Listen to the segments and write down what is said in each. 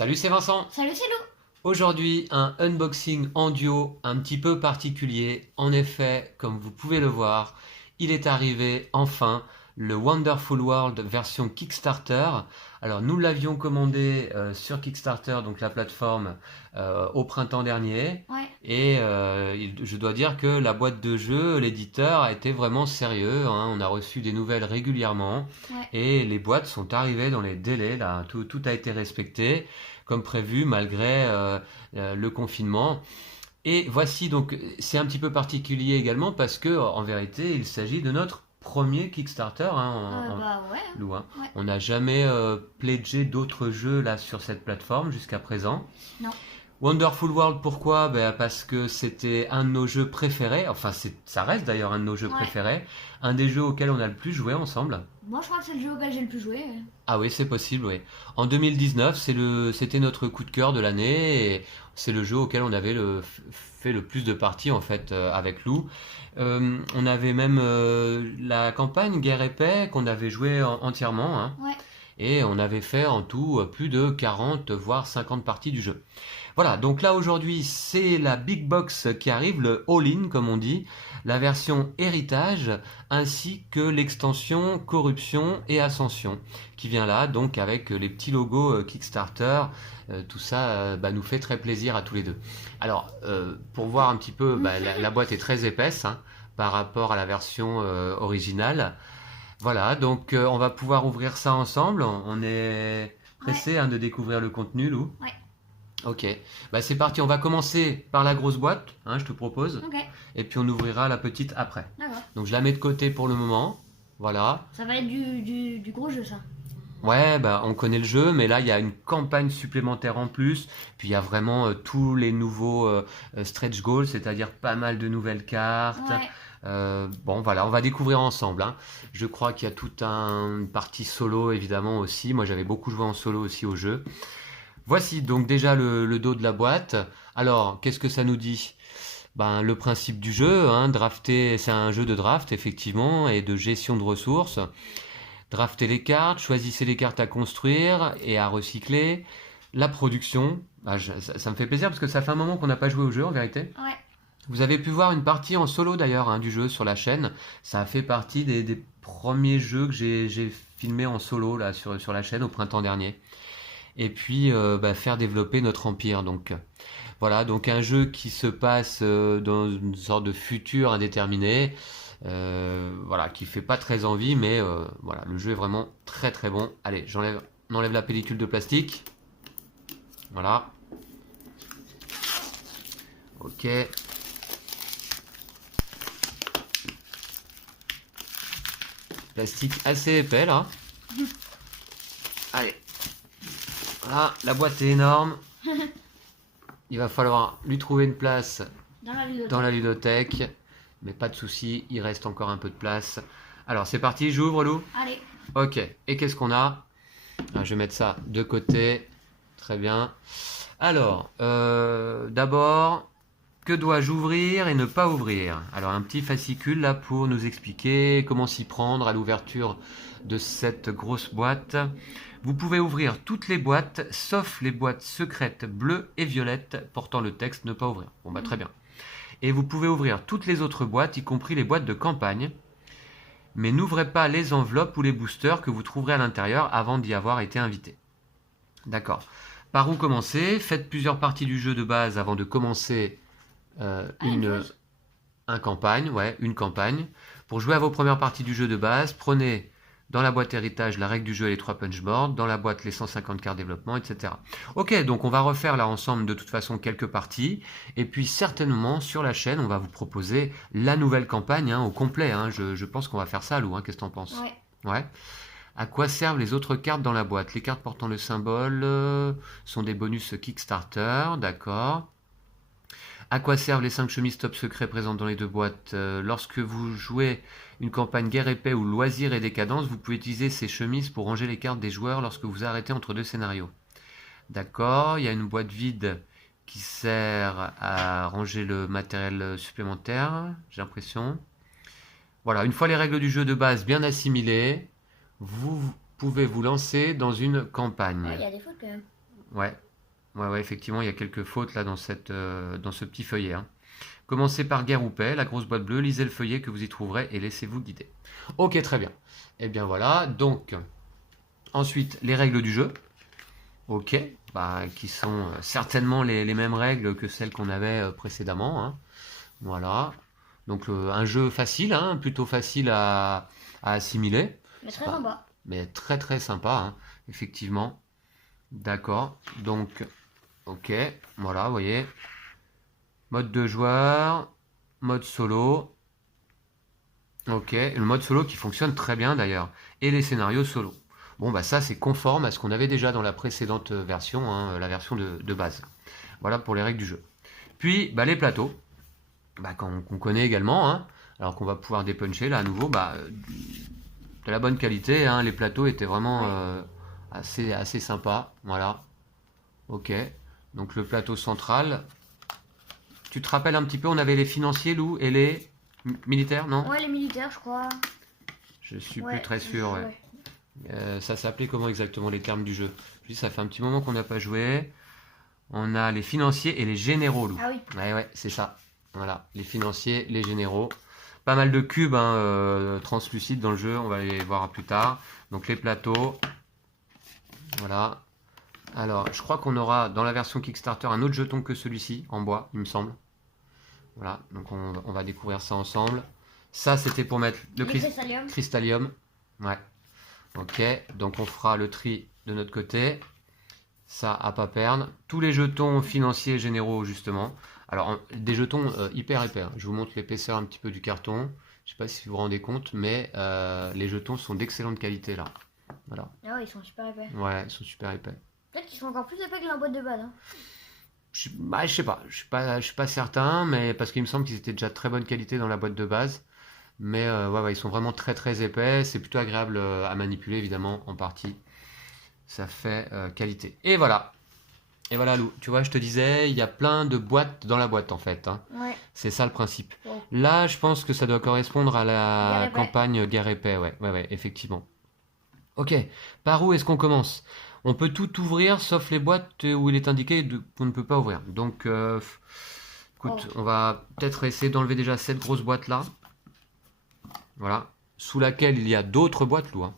Salut, c'est Vincent. Salut, c'est Lou. Aujourd'hui, un unboxing en duo un petit peu particulier. En effet, comme vous pouvez le voir, il est arrivé enfin le Wonderful World version Kickstarter. Alors, nous l'avions commandé sur Kickstarter, donc la plateforme, au printemps dernier. Ouais, Et je dois dire que la boîte de jeu, l'éditeur a été vraiment sérieux, hein. On a reçu des nouvelles régulièrement ouais. et les boîtes sont arrivées dans les délais. Là, tout a été respecté comme prévu malgré le confinement. Et voici donc, c'est un petit peu particulier également parce que en vérité, il s'agit de notre premier Kickstarter, hein, Bah ouais, hein. Lou, hein. Ouais. On n'a jamais pledgé d'autres jeux là sur cette plateforme jusqu'à présent. Non. Wonderful World, pourquoi? Ben, parce que c'était un de nos jeux préférés, enfin ça reste d'ailleurs un de nos jeux Ouais. préférés, un des jeux auxquels on a le plus joué ensemble. Moi, je crois que c'est le jeu auquel j'ai le plus joué. Ah oui, c'est possible, oui. En 2019, c'était notre coup de cœur de l'année et c'est le jeu auquel on avait fait le plus de parties en fait avec Lou. On avait même la campagne Guerre et Paix qu'on avait joué entièrement, hein, Ouais. et on avait fait en tout plus de 40 voire 50 parties du jeu. Voilà, donc là aujourd'hui c'est la big box qui arrive, le all-in comme on dit, la version héritage ainsi que l'extension corruption et ascension qui vient là, donc avec les petits logos Kickstarter. Tout ça nous fait très plaisir à tous les deux. Alors pour voir un petit peu, la boîte est très épaisse, hein, par rapport à la version originale. Voilà, donc on va pouvoir ouvrir ça ensemble. On est Ouais. pressé, hein, de découvrir le contenu, Lou. Ouais. Ok, c'est parti, on va commencer par la grosse boîte, hein, je te propose, Ok. et puis on ouvrira la petite après. D'accord. Donc je la mets de côté pour le moment, voilà. Ça va être du gros jeu, ça. Ouais, on connaît le jeu, mais là il y a une campagne supplémentaire en plus, puis il y a vraiment tous les nouveaux stretch goals, c'est-à-dire pas mal de nouvelles cartes. Ouais. Bon voilà, on va découvrir ensemble, hein. Je crois qu'il y a toute une partie solo évidemment aussi, moi j'avais beaucoup joué en solo aussi au jeu. Voici donc déjà le dos de la boîte. Alors, qu'est-ce que ça nous dit? Le principe du jeu, hein, drafter, c'est un jeu de draft effectivement et de gestion de ressources. Draftez les cartes, choisissez les cartes à construire et à recycler. La production, ça me fait plaisir parce que ça fait un moment qu'on n'a pas joué au jeu en vérité. Ouais. Vous avez pu voir une partie en solo d'ailleurs, hein, du jeu sur la chaîne. Ça a fait partie des premiers jeux que j'ai filmé en solo là sur la chaîne au printemps dernier. Et puis faire développer notre empire. Donc voilà, donc un jeu qui se passe dans une sorte de futur indéterminé, voilà, qui fait pas très envie, mais voilà, le jeu est vraiment très très bon. Allez, on enlève la pellicule de plastique. Voilà. Ok. Plastique assez épais là. Allez. Voilà, la boîte est énorme. Il va falloir lui trouver une place Dans la vidéo. dans la ludothèque. Mais pas de souci, il reste encore un peu de place. Alors c'est parti, j'ouvre, Lou. Allez. Ok, et qu'est-ce qu'on a? Je vais mettre ça de côté. Très bien. Alors, d'abord, que dois-je ouvrir et ne pas ouvrir? Alors un petit fascicule là pour nous expliquer comment s'y prendre à l'ouverture de cette grosse boîte. Vous pouvez ouvrir toutes les boîtes, sauf les boîtes secrètes bleues et violettes portant le texte ne pas ouvrir. Bon très bien. Et vous pouvez ouvrir toutes les autres boîtes, y compris les boîtes de campagne, mais n'ouvrez pas les enveloppes ou les boosters que vous trouverez à l'intérieur avant d'y avoir été invité. D'accord. Par où commencer? Faites plusieurs parties du jeu de base avant de commencer une campagne. Ouais, une campagne. Pour jouer à vos premières parties du jeu de base, prenez dans la boîte héritage la règle du jeu et les 3 punchboards, dans la boîte les 150 cartes développement, etc. Ok, donc on va refaire là ensemble de toute façon quelques parties, et puis certainement sur la chaîne on va vous proposer la nouvelle campagne, hein, au complet, hein. Je pense qu'on va faire ça, Lou, hein. Qu'est-ce que t'en penses? Ouais. Ouais. À quoi servent les autres cartes dans la boîte? Les cartes portant le symbole sont des bonus Kickstarter, d'accord. À quoi servent les 5 chemises top secrets présentes dans les deux boîtes? Lorsque vous jouez une campagne guerre et paix ou loisirs et décadence, vous pouvez utiliser ces chemises pour ranger les cartes des joueurs lorsque vous arrêtez entre deux scénarios. D'accord, il y a une boîte vide qui sert à ranger le matériel supplémentaire, j'ai l'impression. Voilà, une fois les règles du jeu de base bien assimilées, vous pouvez vous lancer dans une campagne. Ouais, il y a des fautes quand même. Ouais, Ouais, effectivement, il y a quelques fautes là dans dans ce petit feuillet, hein. Commencez par guerre ou paix, la grosse boîte bleue, lisez le feuillet que vous y trouverez et laissez-vous guider. Ok, très bien. Et bien voilà, donc ensuite les règles du jeu. Ok, bah, qui sont certainement les mêmes règles que celles qu'on avait précédemment, hein. Voilà. Donc un jeu facile, hein, plutôt facile à assimiler. Mais C'est très pas- sympa. mais très très sympa, hein, effectivement. D'accord. Donc, ok, voilà, vous voyez. Mode de joueur, mode solo. Ok, le mode solo qui fonctionne très bien d'ailleurs. Et les scénarios solo. Bon, bah ça c'est conforme à ce qu'on avait déjà dans la précédente version, hein, la version de base. Voilà pour les règles du jeu. Puis, bah, les plateaux, bah, qu'on connaît également, hein, alors qu'on va pouvoir dépuncher là à nouveau, bah, de la bonne qualité, hein, les plateaux étaient vraiment assez sympas. Voilà, ok. Donc le plateau central, tu te rappelles un petit peu, on avait les financiers, Lou, et les militaires, non? Ouais, les militaires, je crois. Je suis plus Ouais, très sûr, ouais. Ça s'appelait comment exactement les termes du jeu? Je dis, ça fait un petit moment qu'on n'a pas joué. On a les financiers et les généraux, Lou. Ah oui. Ouais, c'est ça. Voilà, les financiers, les généraux. Pas mal de cubes, hein, translucides dans le jeu, on va les voir plus tard. Donc les plateaux. Voilà. Alors, je crois qu'on aura dans la version Kickstarter un autre jeton que celui-ci, en bois, il me semble. Voilà, donc on va découvrir ça ensemble. Ça, c'était pour mettre le Les cristalliums. cristallium. Ouais. Ok, donc on fera le tri de notre côté. Ça, à pas perdre. Tous les jetons financiers généraux, justement. Alors, des jetons hyper épais, hein. Je vous montre l'épaisseur un petit peu du carton. Je sais pas si vous vous rendez compte, mais les jetons sont d'excellente qualité, là. Voilà. Ah ouais, ils sont super épais. Ouais, ils sont super épais. Peut-être qu'ils sont encore plus épais que la boîte de base. Hein. Je sais pas. Je suis pas certain, mais parce qu'il me semble qu'ils étaient déjà de très bonne qualité dans la boîte de base. Mais ouais, ils sont vraiment très très épais. C'est plutôt agréable à manipuler, évidemment, en partie. Ça fait qualité. Et voilà. Et voilà, Lou. Tu vois, je te disais, il y a plein de boîtes dans la boîte, en fait, hein. Ouais. C'est ça le principe. Bon. Là, je pense que ça doit correspondre à la Guerre épais. campagne Guerre épais, ouais, effectivement. Ok, par où est-ce qu'on commence? On peut tout ouvrir sauf les boîtes où il est indiqué qu'on ne peut pas ouvrir. Donc, écoute, on va peut-être essayer d'enlever déjà cette grosse boîte-là. Voilà. Sous laquelle il y a d'autres boîtes, Lou, hein.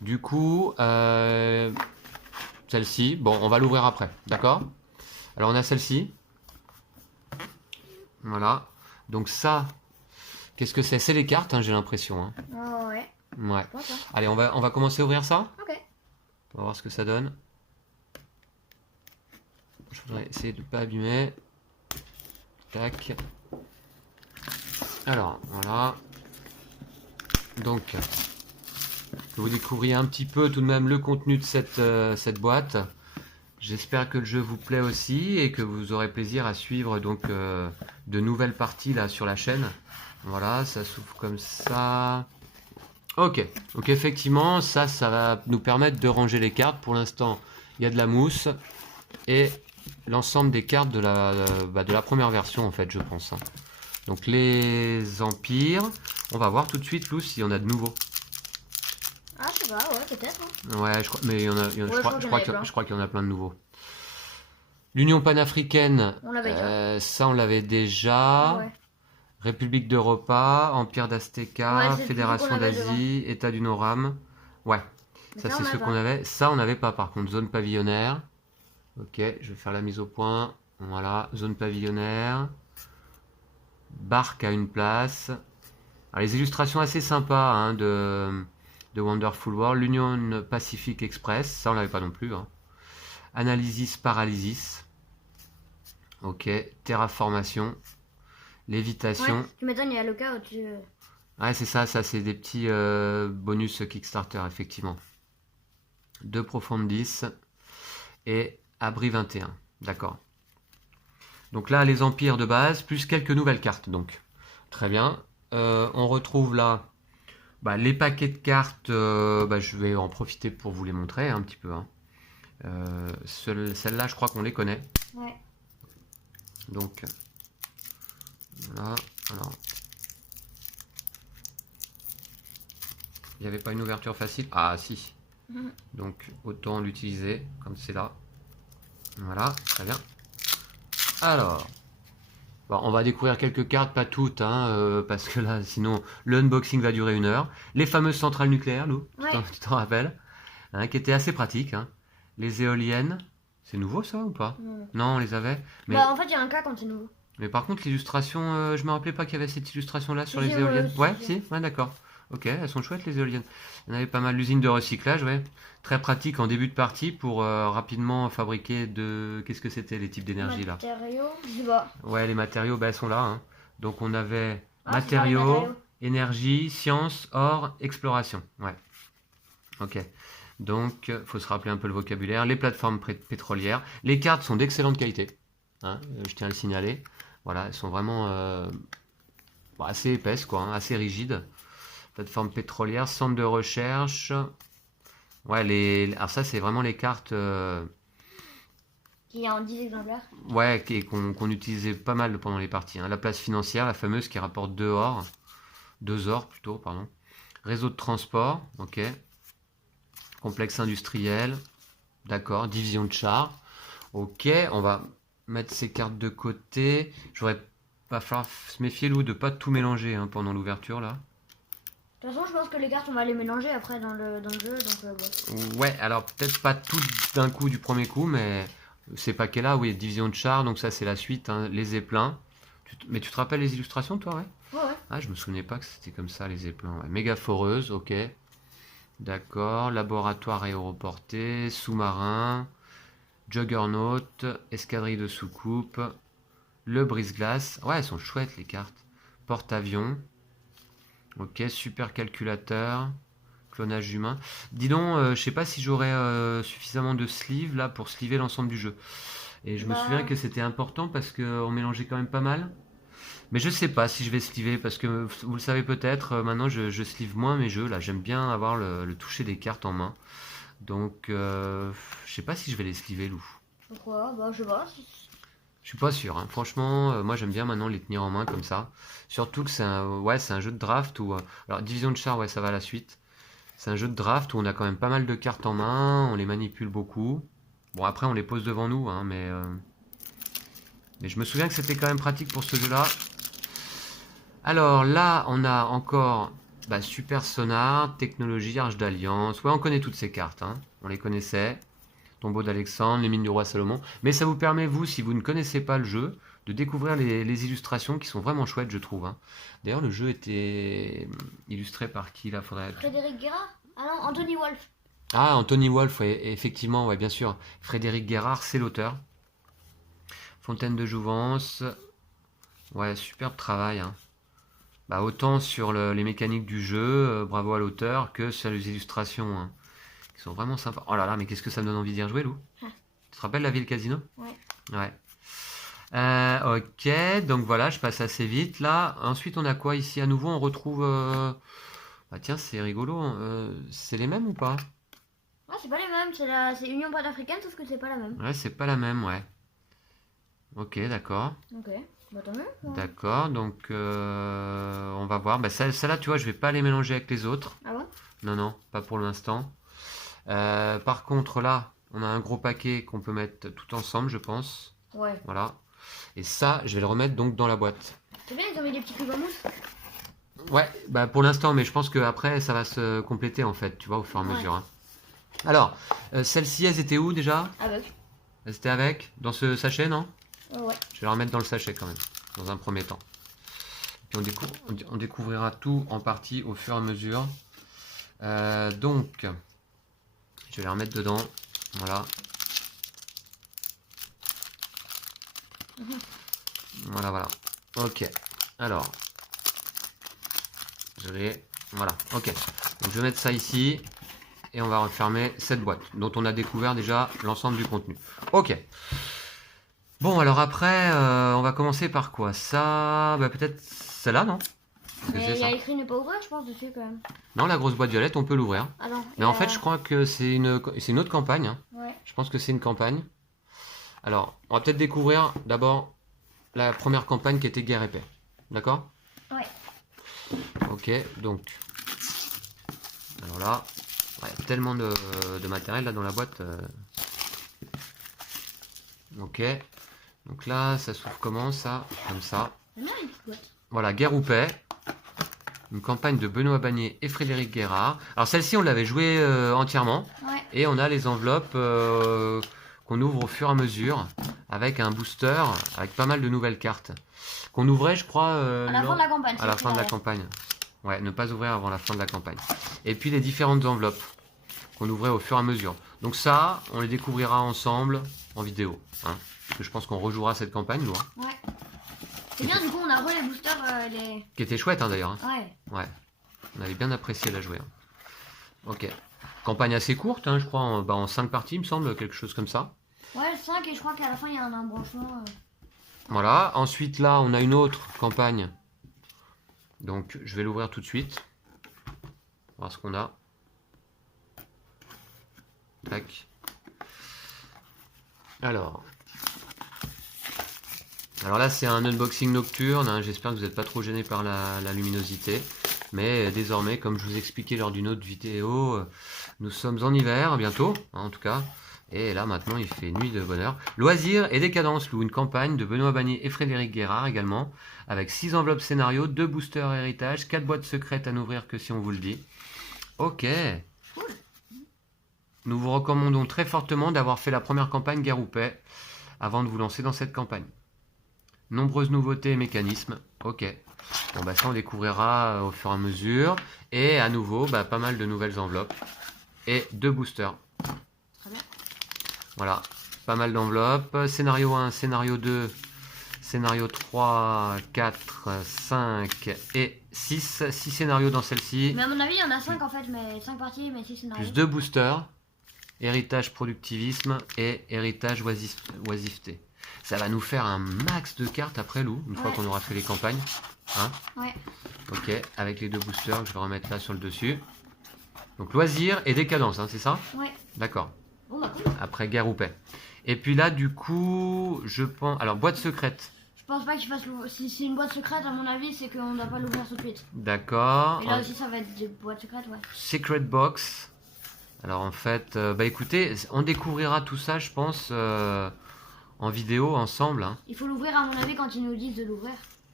Du coup, celle-ci, bon, on va l'ouvrir après, d'accord? Alors, on a celle-ci. Voilà. Donc ça, qu'est-ce que c'est? C'est les cartes, hein, j'ai l'impression, hein. Oh, ouais. Ouais. Je pense, hein. Allez, on va commencer à ouvrir ça. Ok. On va voir ce que ça donne. Je voudrais essayer de ne pas abîmer. Tac. Alors, voilà. Donc, que vous découvriez un petit peu tout de même le contenu de cette boîte. J'espère que le jeu vous plaît aussi et que vous aurez plaisir à suivre donc de nouvelles parties là sur la chaîne. Voilà, ça s'ouvre comme ça. Ok, donc effectivement, ça va nous permettre de ranger les cartes. Pour l'instant, il y a de la mousse et l'ensemble des cartes de la première version en fait, je pense, hein. Donc les empires, on va voir tout de suite, Lou, s'il y en a de nouveaux. Ah, je sais pas, ouais, peut-être. Hein. Ouais, mais je crois qu'il y en a plein de nouveaux. L'Union panafricaine, On l'avait déjà. ça on l'avait déjà. Ouais. République d'Europa, Empire d'Azteca, Ouais, c'est Fédération celui qu'on avait d'Asie, État du Noram. Ouais, Mais ça ça, c'est on a ce pas. qu'on avait. Ça on n'avait pas par contre. Zone pavillonnaire. Ok, je vais faire la mise au point. Voilà, zone pavillonnaire. Barque à une place. Alors, les illustrations assez sympas, hein, de Wonderful World. L'Union Pacific Express, ça on l'avait pas non plus, hein. Analysis Paralysis. Ok, terraformation. Lévitation. Ouais, tu m'étonnes, il y a le cas où tu. Ouais, c'est ça c'est des petits bonus Kickstarter, effectivement. 2 Profondis et Abri 21. D'accord. Donc là, les empires de base, plus quelques nouvelles cartes, donc. Très bien. On retrouve là les paquets de cartes. Je vais en profiter pour vous les montrer un petit peu, hein. Celles-là, je crois qu'on les connaît. Ouais. Donc, voilà. Alors, il n'y avait pas une ouverture facile? Ah, si. Donc, autant l'utiliser comme c'est là. Voilà, très bien. Alors, bon, on va découvrir quelques cartes, pas toutes, hein, parce que là, sinon, le unboxing va durer 1 heure. Les fameuses centrales nucléaires, Lou, Ouais. tu t'en rappelles, hein, qui étaient assez pratiques. Hein. Les éoliennes, c'est nouveau ça ou pas? Non. Non, on les avait. Mais, Bah, en fait, il y a un cas quand c'est nouveau. mais par contre, l'illustration, je me rappelais pas qu'il y avait cette illustration-là sur Si, les ouais, éoliennes. si, Ouais, si. si, ouais, d'accord. Ok, elles sont chouettes les éoliennes. Il y en avait pas mal. L'usine de recyclage, ouais. Très pratique en début de partie pour rapidement fabriquer de... Qu'est-ce que c'était les types d'énergie là? Matériaux, je sais pas. Ouais, les matériaux, bah, elles sont là. Hein. Donc on avait Ah, c'est pas les matériaux, matériaux. énergie, science, or, exploration. Ouais. Ok. Donc, faut se rappeler un peu le vocabulaire. Les plateformes pétrolières. Les cartes sont d'excellente qualité. Hein, je tiens à le signaler. Voilà, elles sont vraiment bon, assez épaisses, quoi, hein, assez rigides. Plateforme pétrolière, centre de recherche. Ouais, alors ça, c'est vraiment les cartes Qui est en 10 exemplaires. ouais, qu'on utilisait pas mal pendant les parties. Hein. La place financière, la fameuse qui rapporte 2 ors. 2 ors plutôt, pardon. Réseau de transport, ok. Complexe industriel, d'accord. Division de chars, ok. On va mettre ces cartes de côté. J'aurais pas falloir se méfier, Lou, de pas tout mélanger hein, pendant l'ouverture là. De toute façon, je pense que les cartes, on va les mélanger après dans le jeu, donc bon. Ouais, alors peut-être pas tout d'un coup du premier coup, mais ces paquets-là, oui, division de chars, donc ça c'est la suite, hein, les éplins. Mais tu te rappelles les illustrations, toi, ouais? Ouais, ouais. Ah, je me souvenais pas que c'était comme ça, les éplins. Ouais. Méga foreuse, ok. D'accord. Laboratoire aéroporté, sous-marin, juggernaut, escadrille de sous-coupe, le brise-glace. Ouais, elles sont chouettes les cartes. Porte-avions. Ok, super calculateur. Clonage humain. Dis donc, je sais pas si j'aurais suffisamment de sleeves là pour sleever l'ensemble du jeu. Et je me Bah. souviens que c'était important parce qu'on mélangeait quand même pas mal. Mais je sais pas si je vais sleever parce que vous le savez peut-être, maintenant je sleeve moins mes jeux. Là, j'aime bien avoir le toucher des cartes en main. Donc, je sais pas si je vais les sleever, Lou. Pourquoi? Bah, je sais pas. Je suis pas sûr, hein. Franchement, moi j'aime bien maintenant les tenir en main comme ça. Surtout que c'est ouais, c'est un jeu de draft où. Alors, Division de char, ouais, ça va à la suite. C'est un jeu de draft où on a quand même pas mal de cartes en main, on les manipule beaucoup. Bon, après, on les pose devant nous, hein, mais je me souviens que c'était quand même pratique pour ce jeu-là. Alors là, on a encore bah, Super Sonar, Technologie, Arche d'Alliance. Ouais, on connaît toutes ces cartes, hein. On les connaissait. Tombeau d'Alexandre, les mines du roi Salomon. Mais ça vous permet, vous, si vous ne connaissez pas le jeu, de découvrir les illustrations qui sont vraiment chouettes, je trouve. Hein. D'ailleurs, le jeu était illustré par qui là? Faudrait... Frédéric Guérard? Ah non, Anthony Wolf. Ah, Anthony Wolf, ouais, effectivement, ouais, bien sûr. Frédéric Guérard, c'est l'auteur. Fontaine de Jouvence. Ouais, superbe travail. Hein. Bah, autant sur les mécaniques du jeu, bravo à l'auteur, que sur les illustrations. Hein, qui sont vraiment sympas. Oh là là, mais qu'est-ce que ça me donne envie d'y rejouer, Lou? Ah. Tu te rappelles la ville casino? Ouais. Ouais. Ok, donc voilà, je passe assez vite là. Ensuite, on a quoi ici? À nouveau, on retrouve. Bah tiens, c'est rigolo. Hein. C'est les mêmes ou pas? Ah, c'est pas les mêmes, c'est Union panafricaine, sauf que c'est pas la même. Ouais, c'est pas la même, ouais. Ok, d'accord. Ok, bah tant mieux. Ouais. D'accord, donc on va voir. Bah, celle-là, tu vois, je vais pas les mélanger avec les autres. Ah bon? Non, non, pas pour l'instant. Par contre, là, on a un gros paquet qu'on peut mettre tout ensemble, je pense. Ouais. Voilà. Et ça, je vais le remettre donc dans la boîte. C'est bien, ils ont mis des petits cubes en mousse. Ouais, bah pour l'instant, mais je pense qu'après, ça va se compléter en fait, tu vois, au fur et à Ouais. mesure. Hein. Alors, celles-ci, elles étaient où déjà? Avec. Elles étaient avec? Dans ce sachet, non? Ouais. Je vais les remettre dans le sachet quand même, dans un premier temps. Puis on découvrira tout en partie au fur et à mesure. Donc, je vais les remettre dedans. Voilà. Voilà, voilà. Ok. Alors, je vais... Voilà, ok. Donc, je vais mettre ça ici. Et on va refermer cette boîte, dont on a découvert déjà l'ensemble du contenu. Ok. Bon, alors après, on va commencer par quoi? Ça, bah, peut-être celle-là, non? Mais il y a écrit ne pas ouvrir, je pense, dessus quand même. Non, la grosse boîte violette, on peut l'ouvrir. Ah non. Mais en fait, je crois que c'est une autre campagne. Hein. Ouais. Je pense que c'est une campagne. Alors, on va peut-être découvrir d'abord la première campagne qui était Guerre et Paix. D'accord? Ouais. Ok, donc. Alors là, il y a tellement de matériel là dans la boîte. Ok. Donc là, ça s'ouvre comment ça? Comme ça. J'aime bien les petites boîtes. Voilà, Guerre ou paix. Une campagne de Benoît Bagné et Frédéric Guérard. Alors celle-ci, on l'avait jouée entièrement. Ouais. Et on a les enveloppes qu'on ouvre au fur et à mesure. Avec un booster, avec pas mal de nouvelles cartes. Qu'on ouvrait, je crois... À la fin de la campagne. à la fin de la campagne. Ouais, ne pas ouvrir avant la fin de la campagne. Et puis les différentes enveloppes qu'on ouvrait au fur et à mesure. Donc ça, on les découvrira ensemble en vidéo. Hein, parce que je pense qu'on rejouera cette campagne, nous. Hein, Ouais. C'est bien, du coup, on a re les boosters. qui était chouette, hein, d'ailleurs. Hein. Ouais. Ouais. On avait bien apprécié la jouer. Hein. Ok. Campagne assez courte, hein, je crois, en 5 parties, il me semble, quelque chose comme ça. Ouais, 5 et je crois qu'à la fin, il y a un embranchement. Voilà. Ensuite, là, on a une autre campagne. Donc, je vais l'ouvrir tout de suite. Voir ce qu'on a. Tac. Alors là, c'est un unboxing nocturne. Hein. J'espère que vous n'êtes pas trop gêné par la luminosité. Mais désormais, comme je vous expliquais lors d'une autre vidéo, nous sommes en hiver, bientôt, hein, en tout cas. Et là, maintenant, il fait nuit de bonheur. Loisirs et décadence, Lou, une campagne de Benoît Bagné et Frédéric Guérard également, avec 6 enveloppes scénario, 2 boosters héritage, 4 boîtes secrètes à n'ouvrir que si on vous le dit. Ok. Nous vous recommandons très fortement d'avoir fait la première campagne Guerre ou paix avant de vous lancer dans cette campagne. Nombreuses nouveautés et mécanismes. Ok. Bon, bah ça, on découvrira au fur et à mesure. Et à nouveau, bah, pas mal de nouvelles enveloppes. Et 2 boosters. Très bien. Voilà. Pas mal d'enveloppes. Scénario 1, scénario 2, scénario 3, 4, 5 et 6. 6 scénarios dans celle-ci. Mais à mon avis, il y en a 5 en fait, mais 5 parties, mais 6 scénarios. Plus 2 boosters. Héritage productivisme et héritage oisiveté. Ça va nous faire un max de cartes après, Lou, une fois qu'on aura fait les campagnes. Hein? Ouais. Ok, avec les 2 boosters que je vais remettre là sur le dessus. Donc loisirs et décadence, hein, c'est ça? Ouais. D'accord. Bon bah cool. Après Guerre ou paix. Et puis là, du coup, je pense... Alors, boîte secrète. Je pense pas qu'il fasse l'ouvrir. Si c'est une boîte secrète, à mon avis, c'est qu'on doit pas l'ouvrir tout de suite. D'accord. Et là aussi, ça va être des boîtes secrètes, ouais. Secret box. Alors en fait, bah écoutez, on découvrira tout ça, je pense, en vidéo ensemble. Hein. Il faut l'ouvrir, à mon avis, quand ils nous disent de l'ouvrir.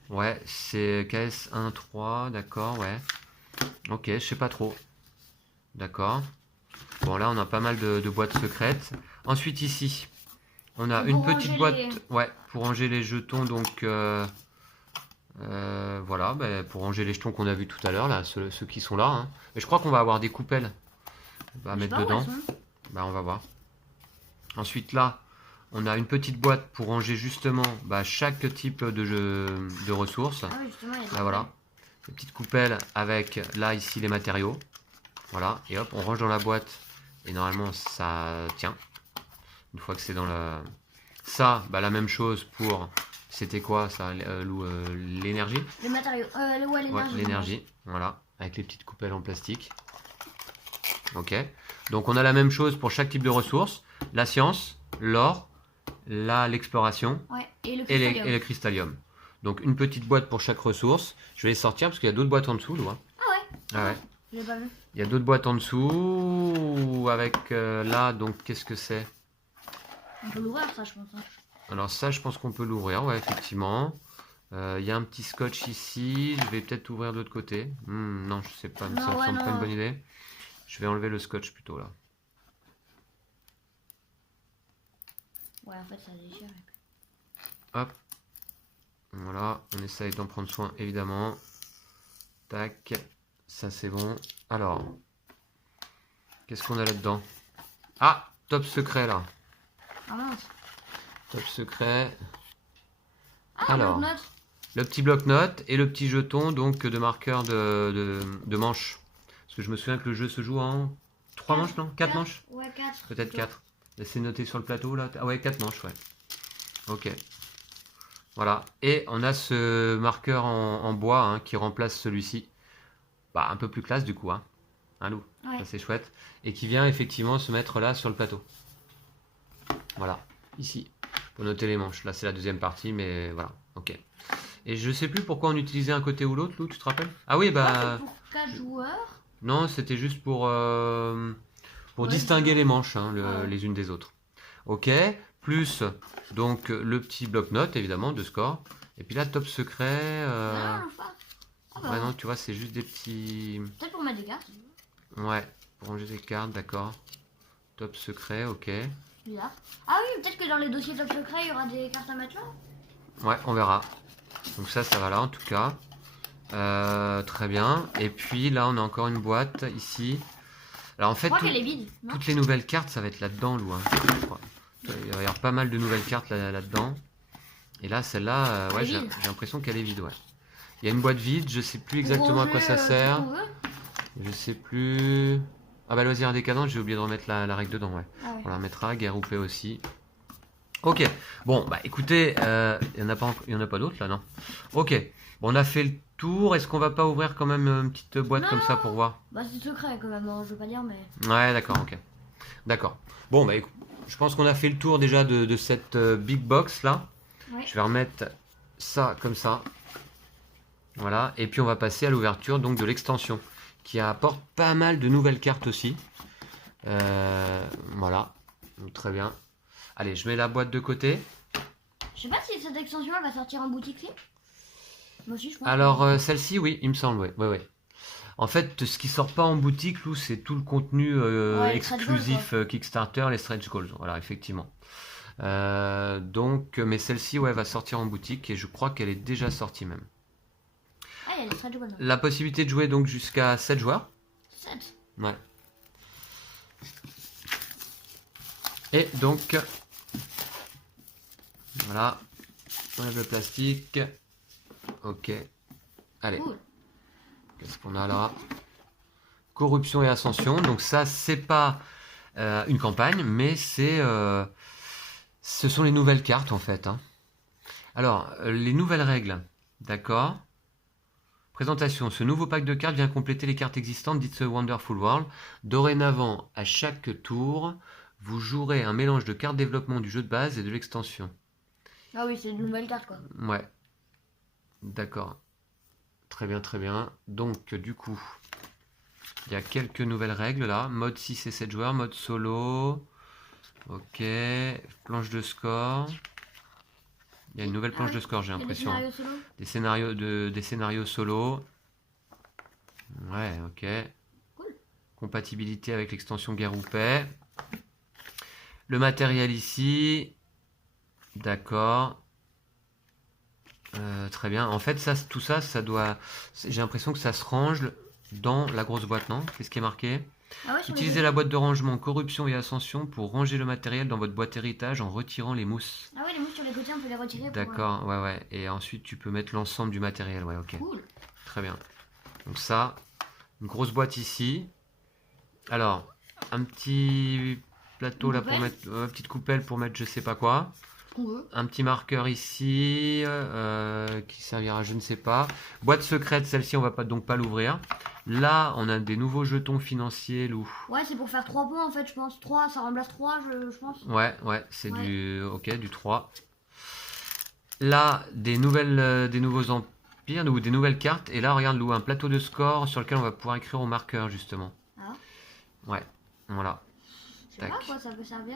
Ouais, c'est KS 1.3, d'accord, ouais. Ok, je sais pas trop. D'accord. Bon, là, on a pas mal de boîtes secrètes. Ensuite, ici, on a une petite boîte, ouais, pour ranger les jetons, donc... voilà, bah, pour ranger les jetons qu'on a vus tout à l'heure, là, ceux qui sont là. Hein. Mais je crois qu'on va avoir des coupelles. On va mettre dedans. Bah, on va voir. Ensuite là, on a une petite boîte pour ranger justement chaque type de ressources. Ah oui, justement, il y a des Là voilà. Des petites coupelles avec là ici les matériaux. Voilà. Et hop, on range dans la boîte. Et normalement ça tient. Une fois que c'est dans le... Ça, la même chose pour... C'était quoi ça, l'énergie? Les matériaux. Ouais, l'énergie. Ouais, l'énergie. Voilà. Avec les petites coupelles en plastique. Ok, donc on a la même chose pour chaque type de ressources, la science, l'or, l'exploration et le cristallium. Donc une petite boîte pour chaque ressource. Je vais les sortir parce qu'il y a d'autres boîtes en dessous, Lou. Ah ouais. Ah ouais. Je l'ai pas vu. Il y a d'autres boîtes en dessous avec là, donc qu'est-ce que c'est? On peut l'ouvrir ça, je pense. Hein. Alors ça, je pense qu'on peut l'ouvrir, ouais, effectivement. Il y a un petit scotch ici, je vais peut-être ouvrir de l'autre côté. Non, je sais pas, ça me semble pas une bonne idée. Je vais enlever le scotch plutôt là. Ouais, en fait, ça déchire. Hop. Voilà, on essaye d'en prendre soin évidemment. Tac, ça c'est bon. Alors, qu'est-ce qu'on a là-dedans? Ah, top secret là. Ah mince. Top secret. Ah, alors, le petit bloc-notes et le petit jeton donc de marqueur de manche. Parce que je me souviens que le jeu se joue en 3 manches, non? 4 manches? Ouais, 4. Peut-être 4. C'est noté sur le plateau là. Ah ouais, 4 manches, ouais. Ok. Voilà. Et on a ce marqueur en bois hein, qui remplace celui-ci. Un peu plus classe du coup. Hein, Lou. Ouais. Ça c'est chouette. Et qui vient effectivement se mettre là sur le plateau. Voilà. Ici. Pour noter les manches. Là c'est la deuxième partie, mais voilà. Ok. Et je sais plus pourquoi on utilisait un côté ou l'autre, Lou, tu te rappelles? Ah oui, c'est pour 4 joueurs. Non, c'était juste pour distinguer les manches hein, les unes des autres. Ok. plus donc le petit bloc-notes évidemment de score. Et puis là, top secret. Non, pas. Ah bah, Ouais, non, tu vois, c'est juste des petits. peut-être pour mettre des cartes. Ouais, pour ranger des cartes, d'accord. Top secret, ok. Bizarre. Ah oui, peut-être que dans les dossiers top secret, il y aura des cartes à mettre là. Ouais, on verra. Donc ça va là en tout cas. Très bien. Et puis là, on a encore une boîte ici. Alors en Je fait, crois qu'elle est vide. Non toutes les nouvelles cartes, ça va être là-dedans, Lou, hein, je crois. Il va y avoir pas mal de nouvelles cartes là-dedans. Et là, celle-là, Elle ouais, est j'ai vide. l'impression qu'elle est vide, ouais. Il y a une boîte vide, je sais plus exactement à quoi ça Ranger, sert. tout ce qu'on veut. Je sais plus. Ah bah loisir décadent, j'ai oublié de remettre la règle dedans, ouais. Ah ouais. On la remettra, guerre OP aussi. Ok, bon, bah écoutez, il y en a pas d'autres là, non? Ok, bon, on a fait le tour. Est-ce qu'on va pas ouvrir quand même une petite boîte comme ça pour voir? Bah c'est secret quand même, hein, je veux pas dire mais. Ouais, d'accord, ok. D'accord. Bon, bah écoute, je pense qu'on a fait le tour déjà de cette big box là. Ouais. Je vais remettre ça comme ça. Voilà, et puis on va passer à l'ouverture donc de l'extension qui apporte pas mal de nouvelles cartes aussi. Voilà, donc, très bien. Allez, je mets la boîte de côté. Je sais pas si cette extension elle va sortir en boutique si. Moi aussi je pense. Alors celle-ci, oui, il me semble, oui. Ouais, ouais. En fait, ce qui sort pas en boutique, Lou, c'est tout le contenu Ouais, les stretch goals, exclusif Kickstarter, les stretch goals. Voilà, effectivement. Donc, mais celle-ci, ouais, va sortir en boutique et je crois qu'elle est déjà sortie même. Ah, il y a les stretch goals. La possibilité de jouer donc jusqu'à 7 joueurs. 7. Ouais. Et donc, voilà, on enlève le plastique. Ok. Allez, Cool. qu'est-ce qu'on a là? Corruption et ascension. Donc ça, c'est pas une campagne, mais ce sont les nouvelles cartes en fait, hein. Alors, les nouvelles règles, d'accord. Présentation. Ce nouveau pack de cartes vient compléter les cartes existantes dites Wonderful World. Dorénavant, à chaque tour, vous jouerez un mélange de cartes développement du jeu de base et de l'extension. Ah oui, c'est une nouvelle carte quoi. Ouais. D'accord. Très bien, très bien. Donc, du coup, il y a quelques nouvelles règles là. Mode 6 et 7 joueurs, mode solo. Ok. Planche de score. Il y a une nouvelle planche de score, j'ai Il y a des l'impression. scénarios solo. Des scénarios solo. Ouais, ok. Cool. Compatibilité avec l'extension guerre ou paix. Le matériel ici. D'accord. Très bien. En fait, ça, tout ça, ça doit. J'ai l'impression que ça se range dans la grosse boîte, non? Qu'est-ce qui est marqué? Ah ouais, sur les Utilisez deux. la boîte de rangement corruption et ascension pour ranger le matériel dans votre boîte héritage en retirant les mousses. Ah ouais, les mousses sur les côtés, on peut les retirer. pour, D'accord, ouais, ouais. Et ensuite, tu peux mettre l'ensemble du matériel. Ouais, ok. Cool. Très bien. Donc ça, une grosse boîte ici. Alors, un petit plateau Une là pour coupelle. mettre, petite coupelle pour mettre je sais pas quoi. Ce qu'on veut. Un petit marqueur ici qui servira je ne sais pas. Boîte secrète, celle-ci on va pas donc pas l'ouvrir. Là, on a des nouveaux jetons financiers, Lou. Ouais, c'est pour faire 3 points en fait, je pense. 3, ça remplace 3, je pense. Ouais, ouais, c'est Ouais. du 3. Là, des nouveaux empires ou des nouvelles cartes. Et là, regarde, Lou, un plateau de score sur lequel on va pouvoir écrire au marqueur justement. Ah. Ouais, voilà. Je sais pas à Tac. quoi ça peut servir.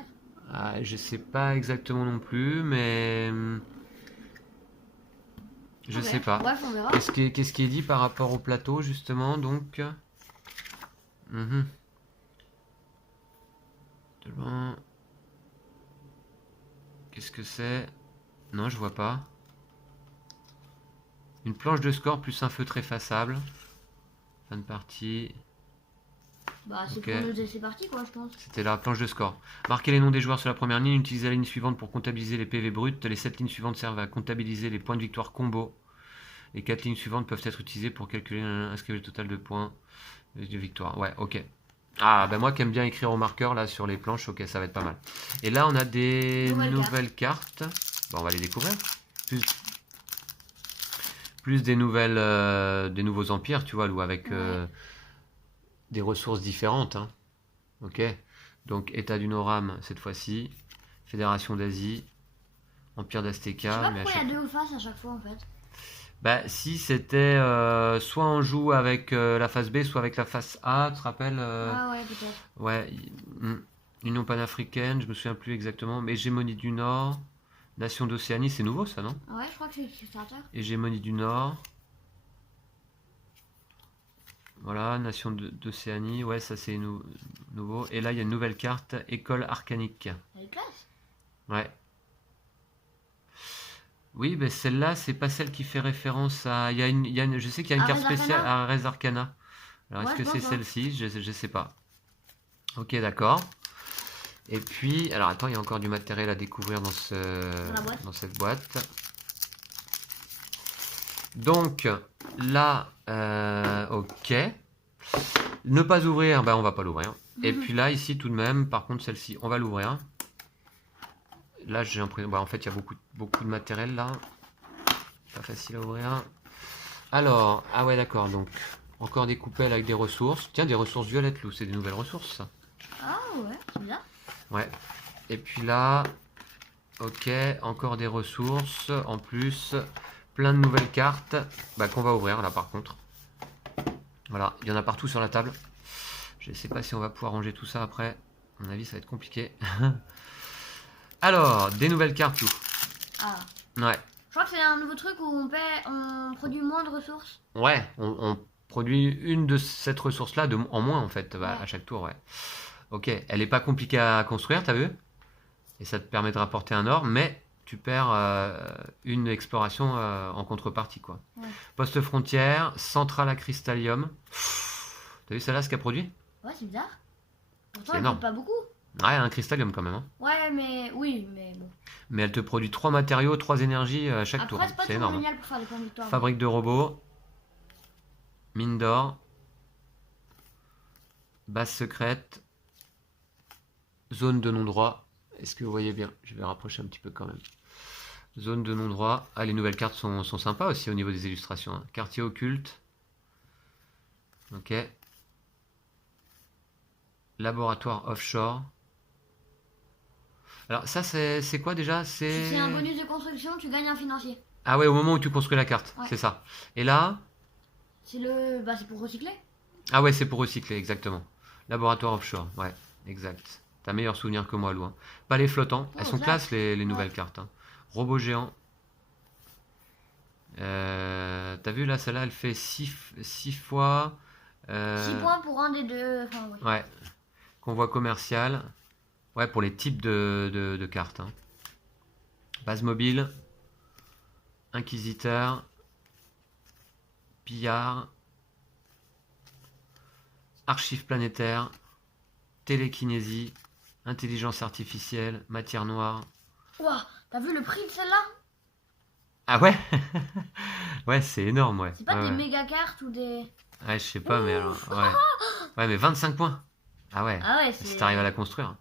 Ah, je sais pas exactement non plus, mais je Ok. sais pas. Bref, on verra. Qu'est-ce qui est dit par rapport au plateau justement donc Mhm. De loin. Qu'est-ce que c'est? Non, je vois pas. Une planche de score plus un feutre effaçable. Fin de partie. Bah, c'est Ok. pour nous c'est parti quoi, je pense. C'était la planche de score. Marquez les noms des joueurs sur la première ligne, utilisez la ligne suivante pour comptabiliser les PV bruts. Les 7 lignes suivantes servent à comptabiliser les points de victoire combo. Les 4 lignes suivantes peuvent être utilisées pour calculer inscrire le total de points de victoire. Ouais, ok. Ah, ben moi qui aime bien écrire au marqueur là sur les planches, ok, ça va être pas mal. Et là, on a des nouvelles cartes. Bon, on va les découvrir. Plus des nouveaux empires, tu vois, Lou, avec des ressources différentes, hein. Ok. Donc, État du Noram cette fois-ci. Fédération d'Asie. Empire Je sais d'Azteca. pas pourquoi il y a 2 faces à chaque fois en fait. Bah, si c'était soit on joue avec la face B, soit avec la face A, tu te rappelles Ah ouais, peut-être. Ouais. Union panafricaine, je me souviens plus exactement. Mais Hégémonie du Nord. Nation d'Océanie, c'est nouveau ça, non? Ouais, je crois que c'est Kickstarter. Hégémonie du Nord. Voilà, Nation d'Océanie. Ouais, ça c'est nouveau. Et là, il y a une nouvelle carte, École arcanique. Elle est classe. Ouais. Oui, mais celle-là, c'est pas celle qui fait référence à. Je sais qu'il y a une À carte Res spéciale Arcana. à Res Arcana. Alors, Ouais, est-ce je que c'est pense, hein. celle-ci? Je sais pas. Ok, d'accord. Et puis, alors attends, il y a encore du matériel à découvrir dans la boîte. dans cette boîte. Donc, là, ok. Ne pas ouvrir, bah on va pas l'ouvrir. Et puis là, ici, tout de même, par contre, celle-ci, on va l'ouvrir. Là, j'ai l'impression. Bah, en fait, il y a beaucoup de matériel là. Pas facile à ouvrir. Alors, ah ouais, d'accord. Donc, encore des coupelles avec des ressources. Tiens, des ressources violettes, Lou. C'est des nouvelles ressources, ça. Ah ouais, c'est bizarre. Ouais. Et puis là, ok, encore des ressources. En plus, plein de nouvelles cartes bah, qu'on va ouvrir là, par contre. Voilà, il y en a partout sur la table. Je ne sais pas si on va pouvoir ranger tout ça après. À mon avis, ça va être compliqué. Alors, des nouvelles cartes, Lou. Ah. Ouais. Je crois que c'est un nouveau truc où on produit moins de ressources. Ouais, on produit une de cette ressource-là en moins, en fait, Ouais. à chaque tour, ouais. Ok, elle n'est pas compliquée à construire, t'as vu? Et ça te permet de rapporter un or, mais tu perds une exploration en contrepartie, quoi. Ouais. Poste frontière, centrale à cristallium. T'as vu celle-là, ce qu'elle produit? Ouais, c'est bizarre. Pourtant, C'est elle énorme. coûte pas beaucoup. Ouais, un cristallium quand même, hein. Ouais, mais oui, mais bon. Mais elle te produit 3 matériaux, 3 énergies à chaque tour. Après, c'est pas C'est toujours énorme, hein. génial pour faire des points de victoire. Fabrique de robots. Mine d'or. Base secrète. Zone de non-droit. Est-ce que vous voyez bien? Je vais rapprocher un petit peu quand même. Zone de non-droit. Ah, les nouvelles cartes sont sympas aussi au niveau des illustrations, hein. Quartier occulte. Ok. Laboratoire offshore. Alors ça c'est quoi déjà? Si c'est un bonus de construction, tu gagnes un financier. Ah ouais, au moment où tu construis la carte, Ouais. c'est ça. Et là? C'est c'est pour recycler. Ah ouais, c'est pour recycler, exactement. Laboratoire offshore, ouais, exact. T'as meilleur souvenir que moi, Lou, hein. Palais flottant, elles sont classe les nouvelles cartes, hein. Robot géant. T'as vu là, celle-là, elle fait 6 fois. 6 points pour un des deux. Enfin, ouais. Ouais. Convoi commercial. Ouais, pour les types de cartes, hein. Base mobile. Inquisiteur. Pillard. Archives planétaires. Télékinésie. Intelligence artificielle. Matière noire. Ouah, t'as vu le prix de celle-là? Ah ouais. Ouais, c'est énorme, ouais. C'est pas Ouais, des ouais. méga cartes ou des. Ouais, je sais pas, mais alors. Ouais. Ouais, mais 25 points. Ah ouais. Ah ouais, Si c'est. t'arrives à la construire.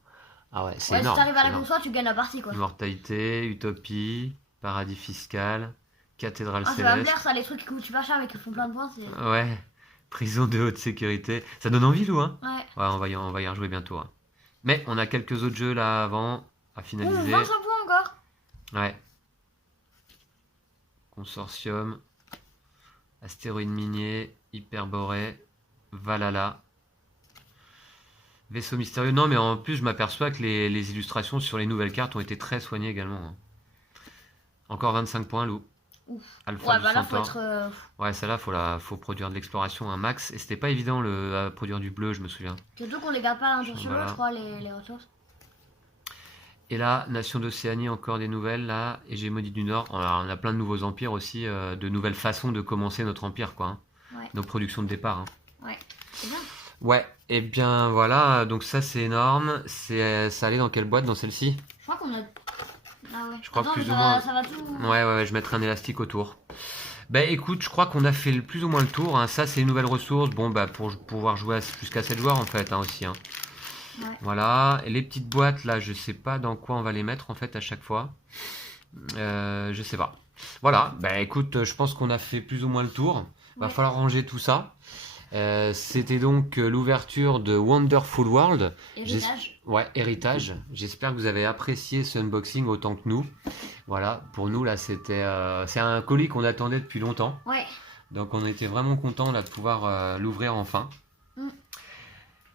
Ah ouais, c'est Ouais, énorme. si t'arrives à c'est la énorme. construire, tu gagnes la partie quoi. Immortalité, utopie, paradis fiscal, cathédrale Ah, ça va me céleste. plaire ça, les trucs qui coûtent super cher mais qui font plein de points. C'est. Ouais. Prison de haute sécurité. Ça donne envie, Lou, hein? Ouais. Ouais, on va y rejouer bientôt, hein. Mais on a quelques autres jeux là avant à finaliser. 25 points encore. Ouais. Consortium, astéroïde minier, hyperborée, Valhalla. Vaisseau mystérieux. Non, mais en plus, je m'aperçois que les illustrations sur les nouvelles cartes ont été très soignées également, hein. Encore 25 points, Lou. Ouf. Alpha Ouais, du bah là, faut Centaure. être. Ouais, celle-là, faut produire de l'exploration un max. Et c'était pas évident à produire du bleu, je me souviens. Surtout qu'on les garde pas un jour sur Voilà. l'autre, je crois, les ressources. Et là, Nation d'Océanie, encore des nouvelles, là. Hégémonie du Nord. Alors, on a plein de nouveaux empires aussi, de nouvelles façons de commencer notre empire, quoi, hein. Ouais. Nos productions de départ, hein. Ouais, c'est bien. Ouais, et bien voilà, donc ça c'est énorme. Ça allait dans quelle boîte, dans celle-ci? Je crois qu'on a. Ah ouais. Je crois que Attends, plus mais ou moins. ça va tout. Ouais, je mettrai un élastique autour. Bah écoute, je crois qu'on a fait plus ou moins le tour, hein. Ça c'est une nouvelle ressource, bon bah pour pouvoir jouer jusqu'à 7 joueurs en fait, hein, aussi, hein. Ouais. Voilà, et les petites boîtes là, je sais pas dans quoi on va les mettre en fait à chaque fois. Je sais pas. Voilà, bah écoute, je pense qu'on a fait plus ou moins le tour. Va Ouais. falloir ranger tout ça. C'était donc l'ouverture de Wonderful World. Héritage. Ouais, héritage. J'espère que vous avez apprécié ce unboxing autant que nous. Voilà, pour nous là, c'est un colis qu'on attendait depuis longtemps. Ouais. Donc on était vraiment content là de pouvoir l'ouvrir enfin. Mm.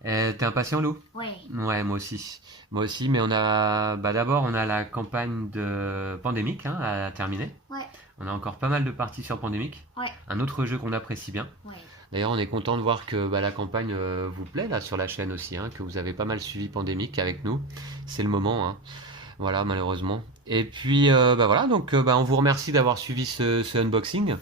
T'es impatient, Lou? Ouais. Ouais, moi aussi. Moi aussi, mais on a, d'abord, on a la campagne de Pandémique hein, à terminer. Ouais. On a encore pas mal de parties sur Pandémique. Ouais. Un autre jeu qu'on apprécie bien. Ouais. D'ailleurs, on est content de voir que la campagne vous plaît là sur la chaîne aussi, hein, que vous avez pas mal suivi Pandémique avec nous. C'est le moment, hein. Voilà, malheureusement. Et puis, voilà, donc on vous remercie d'avoir suivi ce unboxing.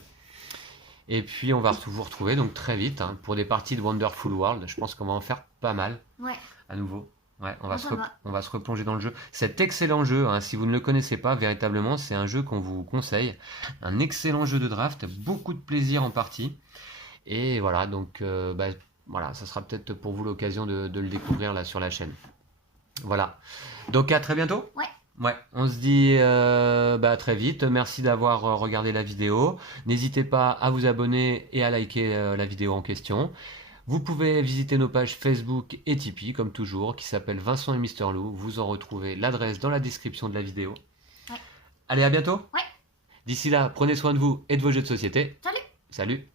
Et puis, on va vous retrouver donc très vite hein, pour des parties de Wonderful World. Je pense qu'on va en faire pas mal Ouais. à nouveau. Ouais, Ça va. on va se replonger dans le jeu. Cet excellent jeu, hein, si vous ne le connaissez pas, véritablement, c'est un jeu qu'on vous conseille. Un excellent jeu de draft, beaucoup de plaisir en partie. Et voilà, donc voilà, ça sera peut-être pour vous l'occasion de le découvrir là sur la chaîne. Voilà. Donc à très bientôt. Ouais. Ouais, on se dit à très vite. Merci d'avoir regardé la vidéo. N'hésitez pas à vous abonner et à liker la vidéo en question. Vous pouvez visiter nos pages Facebook et Tipeee, comme toujours, qui s'appellent Vincent et Mister Lou. Vous en retrouvez l'adresse dans la description de la vidéo. Ouais. Allez, à bientôt. Ouais. D'ici là, prenez soin de vous et de vos jeux de société. Salut. Salut.